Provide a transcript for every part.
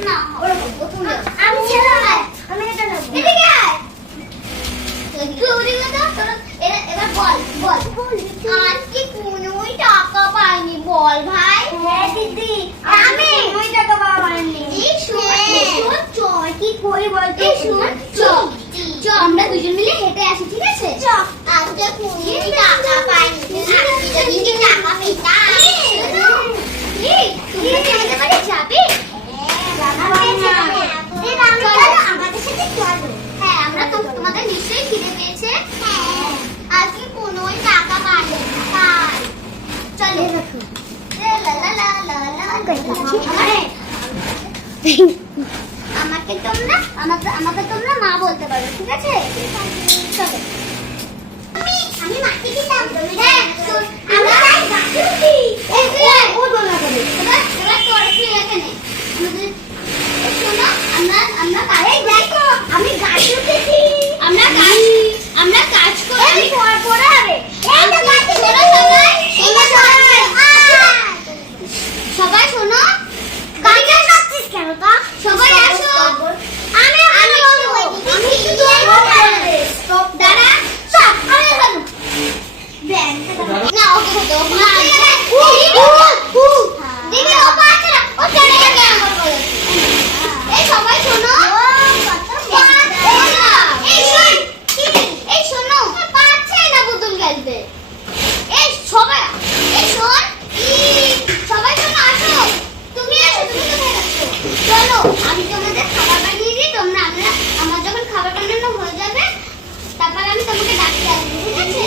না আমি ছেলে আমি এটা নেব এদিকে আয় তুই ওদিকে যা তোর এবার বল আজকে কোনোই টাকা পাইনি বল ভাই হ্যাঁ দিদি আমি কোনোই টাকা পাইনি এই শোন চল কি করি বল তো শুন চল আমরা দুজন মিলে হেঁটে আসি ঠিক আছে চল আজকে কোনোই টাকা পাইনি আজকে যদি টাকা পেতাম এই তুমি কি আমাদের বাড়ি যাবে আমাদের সাথে চলো হ্যাঁ আমরা তো তোমাদের নিশ্চয়ই খিদে পেয়েছে হ্যাঁ আজকে কোনোই টাকা পাইনি চলো আমাকে তোমরা মা বলতে পারো ঠিক আছে চলো আমি মাকে দিতাম হ্যাঁ আমরা গাছে উঠি এই যে ও বলা করে এবার তোর কি এখানে শোনো আমরা কাজে যাই তো আমি গাছে উঠেছি আমরা কাজ করি আমি পড়া হবে এই তো গাছে শোনো সবাই শোনো গাছে আসছিস কেন তা সবাই আসো আমি স্টপ দাঁড়া স্টপ আমি বলবো না ওকে তো না দিদি ও পাচ্ছে না ও চলে গেছে এই সবাই শোনো এই শোনো পাচ্ছে না বোতল গেলতে এই সবাই এই শোন সবাই শোনো আসো তুমি আসো তুমি কোথায় যাচ্ছো চলো আমি তোমাদের খাবার বানিয়ে দিই তোমরা আমার যখন খাবার বানানো হয়ে যাবে তারপর আমি তোমাকে ডাকতে আসবো ঠিক আছে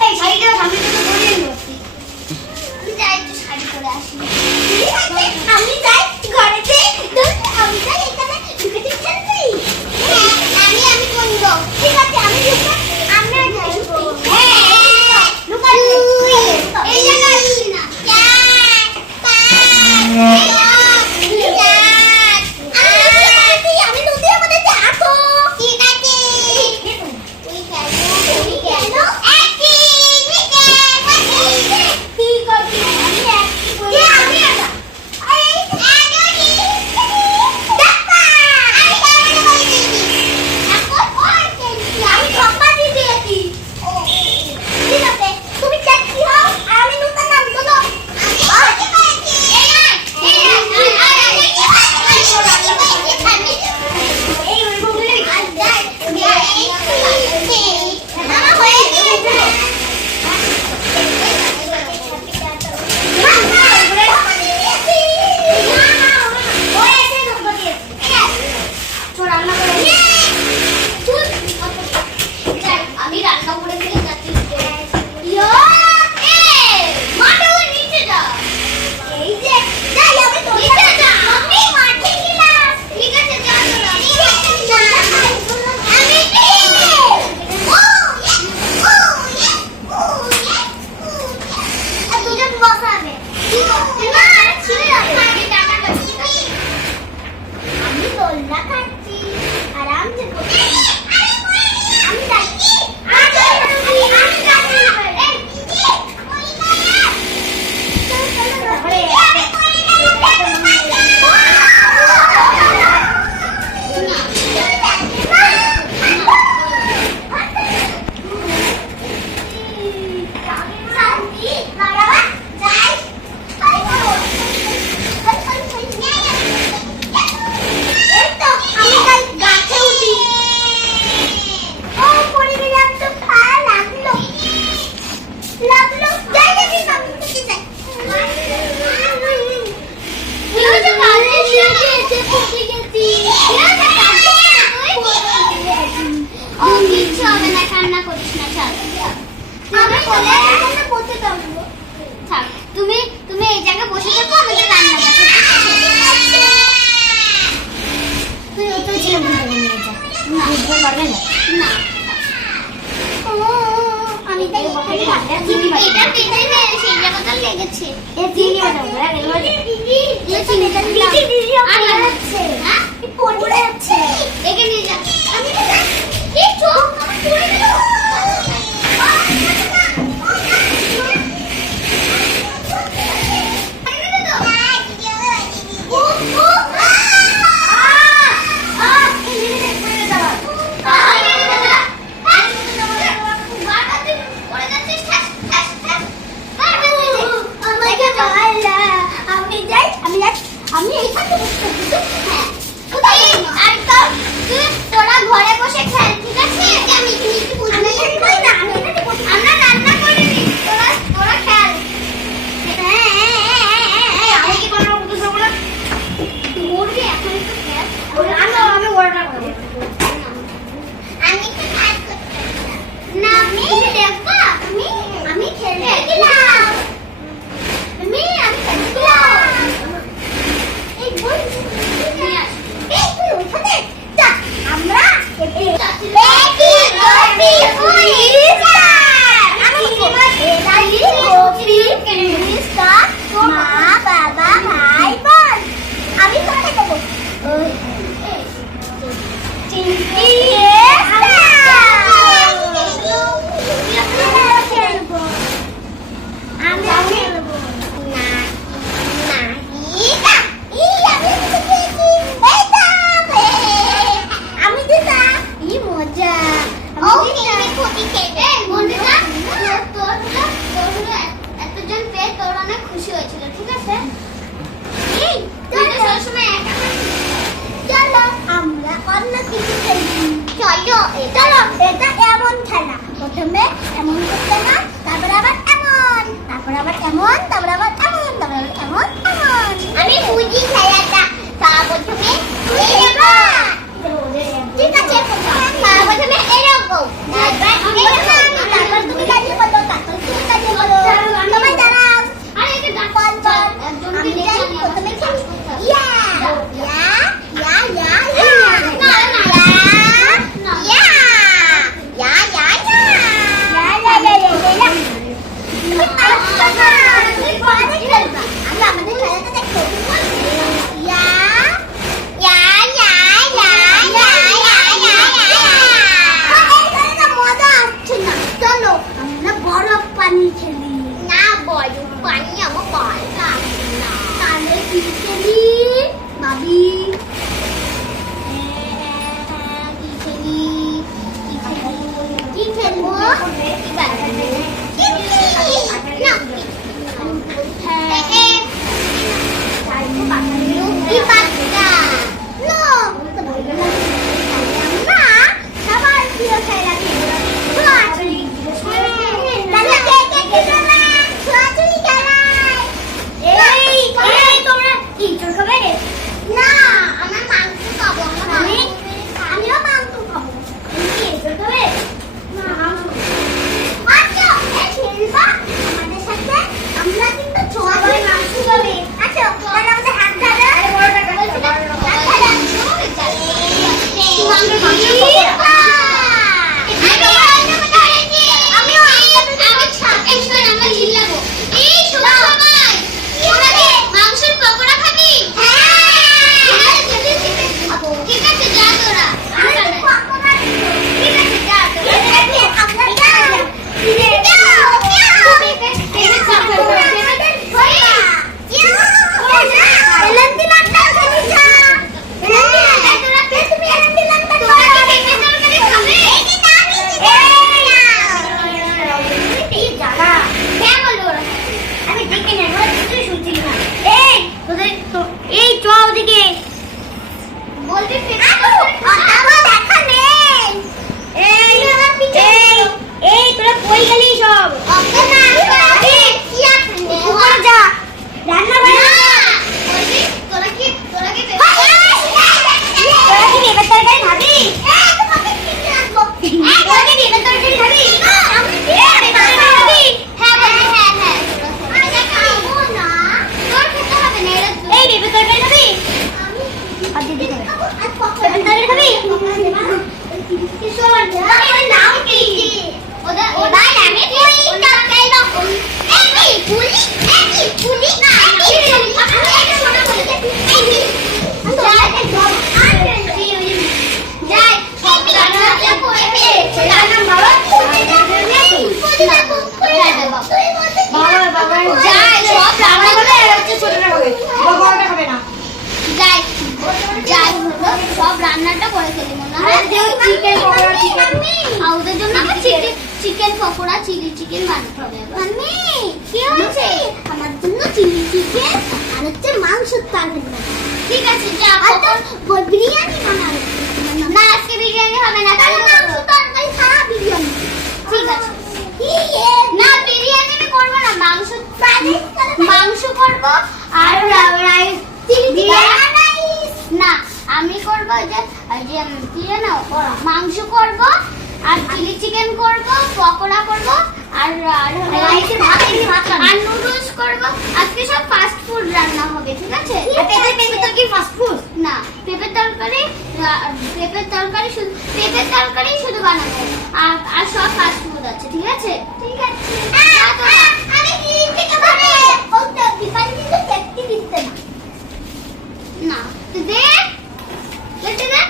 এই শাড়িটা আমি তোকে পরিয়ে নিচ্ছি আমি যাই একটু শাড়ি পরে আসি আমি যাই ঘরেতে আমি যাই এখানে ঢুকেছি চলছি আমি কোনগো ঠিক আছে আমি ঢুকে আমরা যাই হ্যাঁ লুকা এই জায়গা আসি না আমি নদীর মধ্যে যাবো ঠিক আছে তুই কেন তুমি এই জায়গায় বসে থাকো আমাকে রান্না করতে তুই ওটা ছেড়ে নিয়ে যা না বুঝতে পারবে না আমি তাই এটা পেছনে সেই জায়গাটা লেগেছে এই চিনিটা দাও দিদি এই চিনিটা দিদি আর আছে হ্যাঁ পড়ে আছে একে নিয়ে যা আমি কি চোখ আমার পড়ে গেল এমন, তারপরে আবার এমন, তারপরে আবার এমন এমন। আমি বুঝি খেলাটা। প্রথমে ঠিক আছে, প্রথমে এরকম, তারপর তুমি কাজে বলো, তারপর তুমি কাজে বলো। তোমার দাঁড়াও। আরে এটা ডাকল চল। আমি যাই প্রথমে খেলি। ইয়া ইয়া ইয়া ইয়া ইয়া। না না ইয়া ইয়া ইয়া ইয়া ইয়া ইয়া ইয়া। তুমি পারছো না, তুমি পরে খেলবা। আমি আমাদের খেলাটা দেখো। ইয়া ইয়া ইয়া ইয়া ইয়া ইয়া ইয়া ইয়া। এই খেলাটা মজা আসছে না। চলো আমরা বরফ পানি খেলি। না বরফ পানি আমার ভয় লাগে না। তাহলে কি খেলি ভাবি? কি খেলবো? চিকেন পকোড়া চিলি চিকেন বানাতে হবে। মানে কি হয়েছে? আমার জন্য চিলি চিকেন আর হচ্ছে মাংসের তরকারি। ঠিক আছে যা বিরিয়ানি বানাবো। না আজকে বিরিয়ানি হবে না, তাহলে মাংস তরকারি ছাড়া বিরিয়ানি। ঠিক আছে না বিরিয়ানি আমি করব না, মাংস করব আর চিলি চিকেন না আমি করব যে কি জানো মাংস করব আর চিলি চিকেন করব, পকোড়া করব আর নুডলস করব। আজকে সব ফাস্ট ফুড রান্না হবে। ঠিক আছে পেঁপে তরকারি ফাস্ট ফুড না, পেঁপের তরকারি শুধু বানাবো আর সব ফাস্ট ফুড আছে। ঠিক আছে ঠিক আছে আমি কি হবে ওটা ডিফাইন কিন্তু দেখতে দিতে না তো দেখ লেটে দে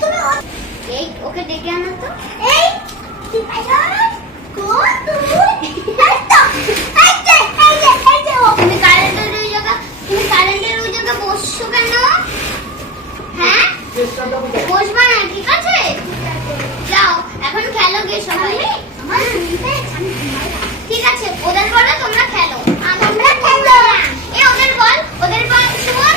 তুমি এই ওকে ডেকে আনো তো। এই তুমি কারেন্টের ওই জায়গা বসছো কেন? হ্যাঁ বসবা না ঠিক আছে যাও এখন খেলো গে সবাই। ঠিক আছে ওদের বলো তোমরা খেলো। আমরা খেলবো এই ওদের বল শোন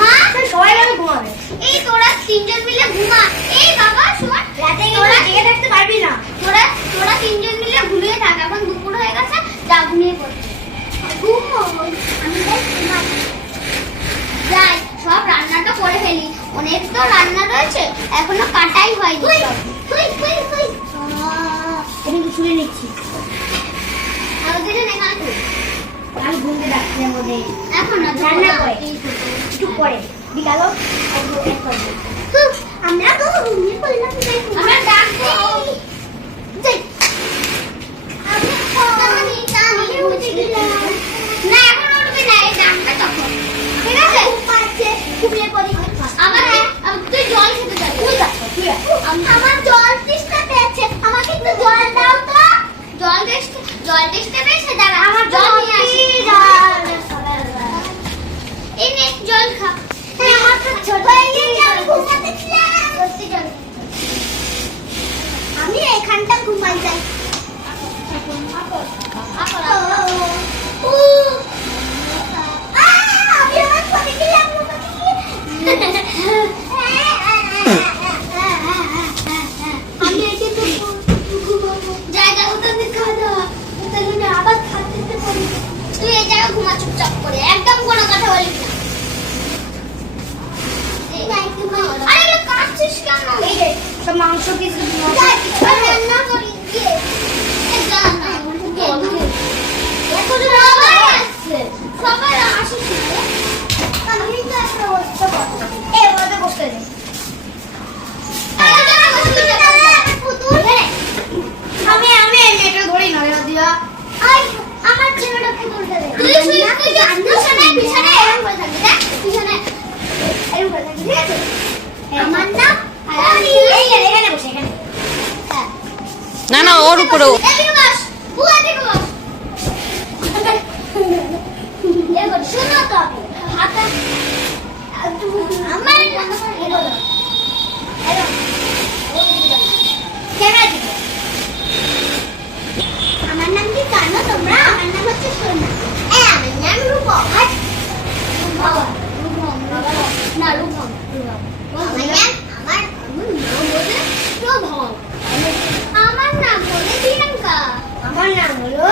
মা সবাই মিলে ঘুমাবে। এই তোরা তিনজন মিলে ঘুমা। এই বাবা শোন রাতে তোরা জেগে থাকতে পারবি না। তোরা তিনজন মিলে ঘুমিয়ে থাক, এখন দুপুর হয়ে গেছে যা ঘুমিয়ে কিন্তু শুনে নিচ্ছি। আমাদের এখানে কি? আমি ঘুমতে ডাকছি মধ্যে। এখন না রান্না করে। একটু পরে বিকালও এক করব। আমরা তো ঘুমিয়ে পড়লাম তাই আমরা ডাকবো। যাই। আমি টানি উঠে গেলাম। না এখন উঠবে না এই ডাকটা তখন। ঠিক আছে? পাচ্ছে ঘুমিয়ে পড়ি। আমাকে তুই জল খেতে যাবি। তুই যা। তুই আমার জল তৃষ্ণা পেয়েছে। আমাকে একটু জল দাও তো। জল তেষ্টা পেয়েছে দাঁড়া আমার জল নিয়ে আসি। এই নে জল খা। হ্যাঁ আমার তো ছোট হয়ে গেছে আমি ঘুমাতে ছিলাম। সত্যি জল। আমি এখানটা ঘুমাই যাই। আমি আমার ফোনে গেলাম আমি এসে তো ঘুমাবো জায়গা ওখান থেকে খাওয়া দাওয়া তাহলে আবার খাতে পারি তুই এই জায়গা ঘুমা চুপচাপ করে একদম কোনো কথা বলবি না আরে কাটছিস কেন এই যে সব মাংস কিছু রান্না করি দিয়ে সবাই আসিস আমি তো একটা বসতে পারবো এই ওটা বসতে দে আমি নেটে ধরি না দিয়া আই আমার ছেলেটা পুতুলটা দে তুই বিছানায় এরকম করে থাকবি দেখ বিছানায় এরকম করে থাকবি ঠিক আছে আমার নাম এই এখানে বসে এখানে না না ওর উপরে এদিকে বস বুয়া দিকে বস এবার শোনো তো হাতে আমার আমার নাম কি জানো তোমরা আমার নাম হচ্ছে সোনা আমার নাম রূপম না রূপম আমার নাম বলে প্রভম আমার নাম বলে প্রিয়াঙ্কা আমার নাম হলো